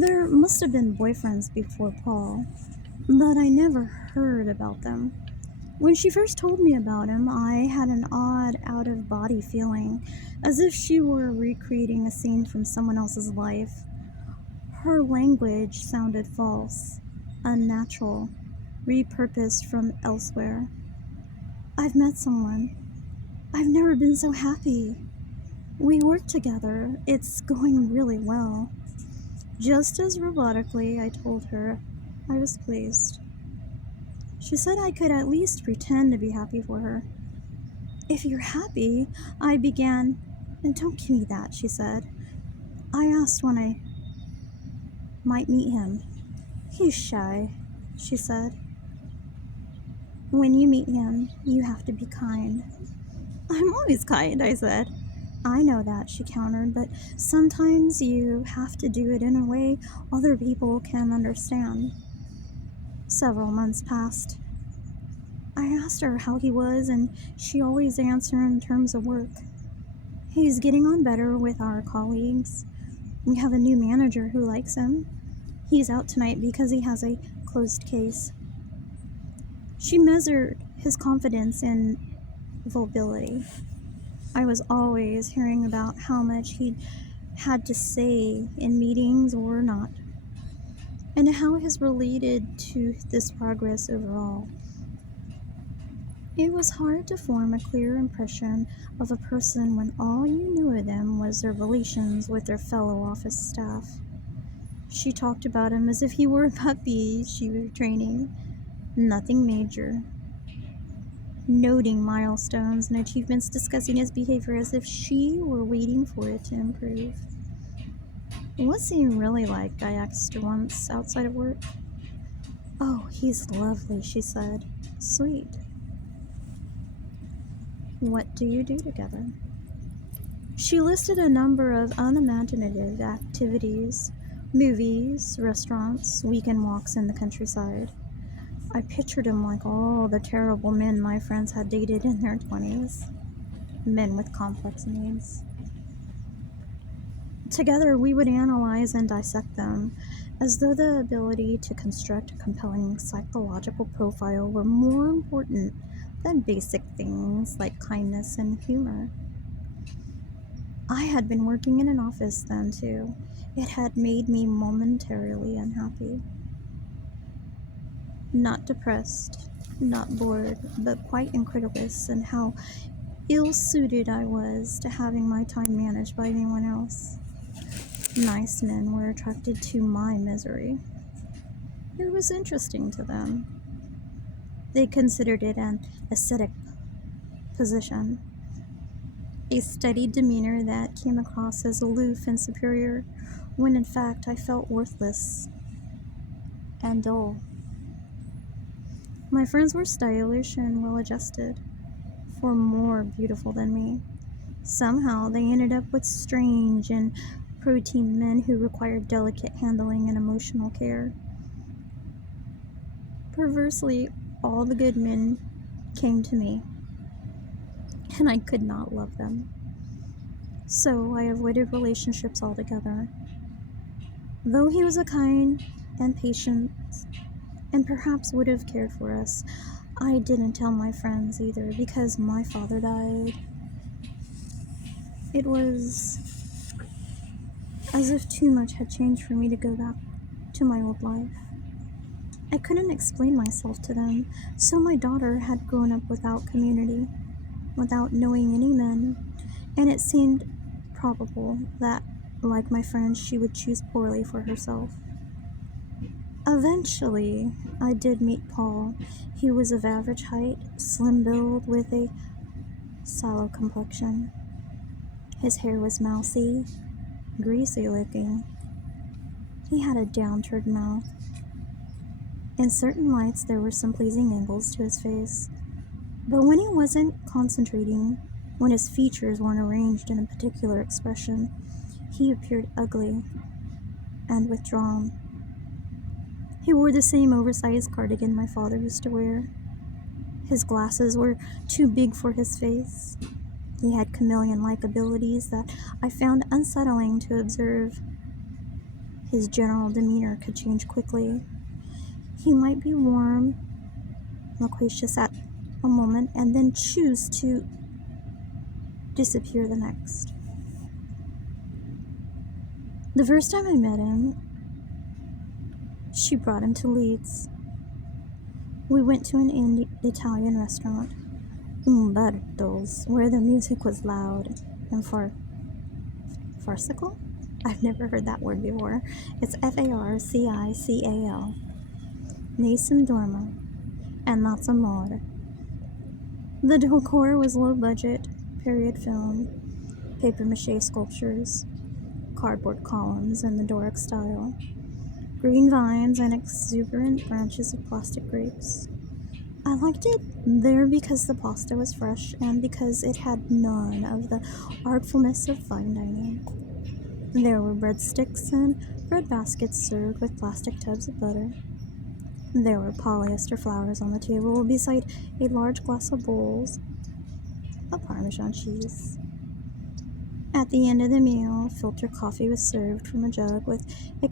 There must have been boyfriends before Paul, but I never heard about them. When she first told me about him, I had an odd, out of body feeling, as if she were recreating a scene from someone else's life. Her language sounded false, unnatural, repurposed from elsewhere. I've met someone. I've never been so happy. We work together. It's going really well. Just as robotically, I told her I was pleased. She said I could at least pretend to be happy for her. If you're happy, I began. And don't give me that, she said. I asked when I might meet him. He's shy, she said. When you meet him, you have to be kind. I'm always kind, I said. I know that, she countered, but sometimes you have to do it in a way other people can understand. Several months passed. I asked her how he was, and she always answered in terms of work. He's getting on better with our colleagues. We have a new manager who likes him. He's out tonight because he has a closed case. She measured his confidence in volubility. I was always hearing about how much he had to say in meetings or not, and how it is related to this progress overall. It was hard to form a clear impression of a person when all you knew of them was their relations with their fellow office staff. She talked about him as if he were a puppy she was training. Nothing major. Noting milestones and achievements, discussing his behavior as if she were waiting for it to improve. What's he really like? I asked her once outside of work. Oh, he's lovely, she said. Sweet. What do you do together? She listed a number of unimaginative activities: movies, restaurants, weekend walks in the countryside. I pictured him like all the terrible men my friends had dated in their 20s. Men with complex needs. Together, we would analyze and dissect them, as though the ability to construct a compelling psychological profile were more important than basic things like kindness and humor. I had been working in an office then, too. It had made me momentarily unhappy. Not depressed, not bored, but quite incredulous in how ill-suited I was to having my time managed by anyone else. Nice men were attracted to my misery. It was interesting to them. They considered it an ascetic position, a steady demeanor that came across as aloof and superior, when in fact I felt worthless and dull. My friends were stylish and well-adjusted, far more beautiful than me. Somehow they ended up with strange and protein men who required delicate handling and emotional care. Perversely, all the good men came to me, and I could not love them. So I avoided relationships altogether. Though he was a kind and patient and perhaps would have cared for us, I didn't tell my friends either because my father died. It was as if too much had changed for me to go back to my old life. I couldn't explain myself to them, so my daughter had grown up without community, without knowing any men, and it seemed probable that, like my friends, she would choose poorly for herself. Eventually, I did meet Paul. He was of average height, slim build, with a sallow complexion. His hair was mousy, greasy looking. He had a downturned mouth. In certain lights, there were some pleasing angles to his face. But when he wasn't concentrating, when his features weren't arranged in a particular expression, he appeared ugly and withdrawn. He wore the same oversized cardigan my father used to wear. His glasses were too big for his face. He had chameleon-like abilities that I found unsettling to observe. His general demeanor could change quickly. He might be warm, loquacious at a moment, and then choose to disappear the next. The first time I met him, she brought him to Leeds. We went to an Italian restaurant, Umberto's, where the music was loud and farcical? I've never heard that word before. It's Farcical. Nessun dorma, and that's amore. The decor was low budget, period film, papier-mâché sculptures, cardboard columns in the Doric style, green vines and exuberant branches of plastic grapes. I liked it there because the pasta was fresh and because it had none of the artfulness of fine dining. There were breadsticks and bread baskets served with plastic tubs of butter. There were polyester flowers on the table beside a large glass of bowls of Parmesan cheese. At the end of the meal, filter coffee was served from a jug with a